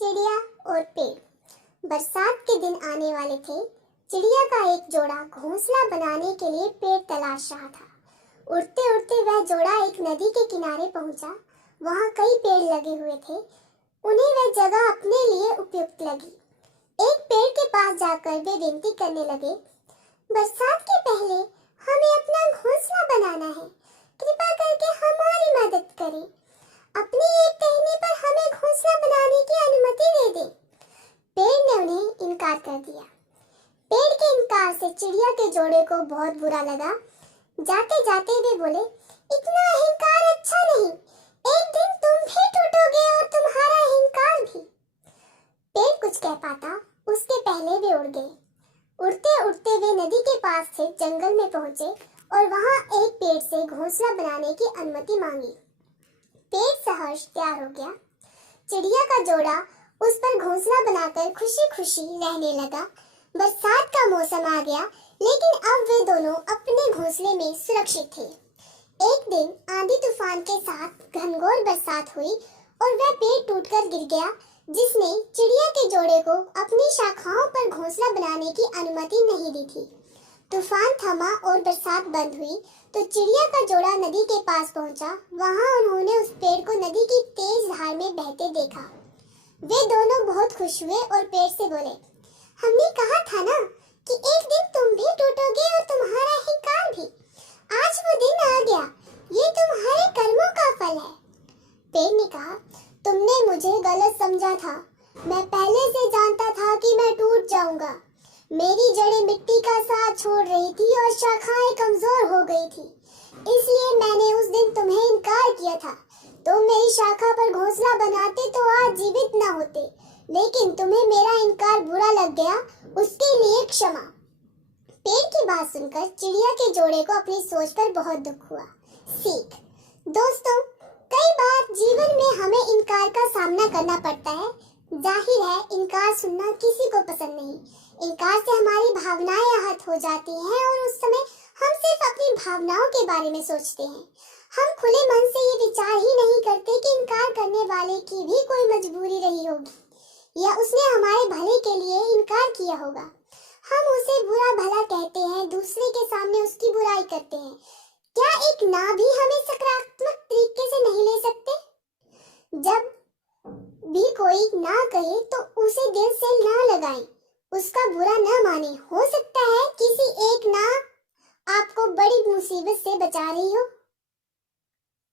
चिड़िया और पेड़। बरसात के दिन आने वाले थे। चिड़िया का एक जोड़ा घोंसला बनाने के लिए पेड़ तलाश रहा था। उड़ते उड़ते वह जोड़ा एक नदी के किनारे पहुंचा। वहां कई पेड़ लगे हुए थे। उन्हें वह जगह अपने लिए उपयुक्त लगी। एक पेड़ के पास जाकर वे विनती करने लगे, बरसात के पहले हमें अपना घोंसला बनाना है। कृपा करके हमारी मदद करें। अपने एक कहने पर हमें घोंसला बनाने की अनुमति दे दें। पेड़ ने उन्हें इनकार कर दिया। पेड़ के इनकार से चिड़िया के जोड़े को बहुत बुरा लगा। जाते जाते वे बोले, इतना अहंकार अच्छा नहीं। एक दिन तुम भी टूटोगे और तुम्हारा अहंकार भी। पेड़ कुछ कह पाता उसके पहले वे उड़ गए। उड़ते उड़ते वे नदी के पास से जंगल में पहुंचे और वहां एक पेड़ से घोंसला बनाने की अनुमति मांगी। पेड़ सहर्ष तैयार हो गया। चिड़िया का जोड़ा उस पर घोंसला बनाकर खुशी खुशी रहने लगा। बरसात का मौसम आ गया, लेकिन अब वे दोनों अपने घोंसले में सुरक्षित थे। एक दिन आंधी तूफान के साथ घनघोर बरसात हुई और वह पेड़ टूटकर गिर गया, जिसने चिड़िया के जोड़े को अपनी शाखाओं पर घोंसला बनाने की अनुमति नहीं दी थी। तूफान थमा और बरसात बंद हुई तो चिड़िया का जोड़ा नदी के पास पहुंचा। वहां उन्होंने उस पेड़ को नदी की तेज धार में बहते देखा। वे दोनों बहुत खुश हुए और पेड़ से बोले, हमने कहा था ना कि एक दिन तुम भी टूटोगे और तुम्हारा अहंकार भी। आज वो दिन आ गया। ये तुम्हारे कर्मों का फल है। पेड़ ने कहा, तुमने मुझे गलत समझा था। मैं पहले से जानता था कि मैं टूट जाऊंगा। मेरी जड़ें मिट्टी का साथ छोड़ रही थी और शाखाएं कमजोर हो गई थी। इसलिए मैंने उस दिन तुम्हें इनकार किया था। तुम मेरी शाखा पर घोंसला बनाते तो आज जीवित न होते, लेकिन तुम्हें मेरा इनकार बुरा लग गया, उसके लिए क्षमा। पेड़ की बात सुनकर चिड़िया के जोड़े को अपनी सोच पर बहुत दुख हुआ। सीख, दोस्तों, कई बार जीवन में हमें इनकार का सामना करना पड़ता है। जाहिर है, इनकार सुनना किसी को पसंद नहीं। इनकार से हमारी भावनाएं आहत हो जाती हैं और उस समय हम सिर्फ अपनी भावनाओं के बारे में सोचते हैं। हम खुले मन से ये विचार ही नहीं करते कि इनकार करने वाले की भी कोई मजबूरी रही होगी या उसने हमारे भले के लिए इनकार किया होगा। हम उसे बुरा भला कहते हैं, दूसरे के सामने उसकी बुराई करते हैं। क्या एक ना भी हमें सकारात्मक तरीके से नहीं ले सकते? जब भी कोई ना कहे तो उसे दिल से ना लगाएं, उसका बुरा न माने। हो सकता है किसी एक ना आपको बड़ी मुसीबत से बचा रही हो।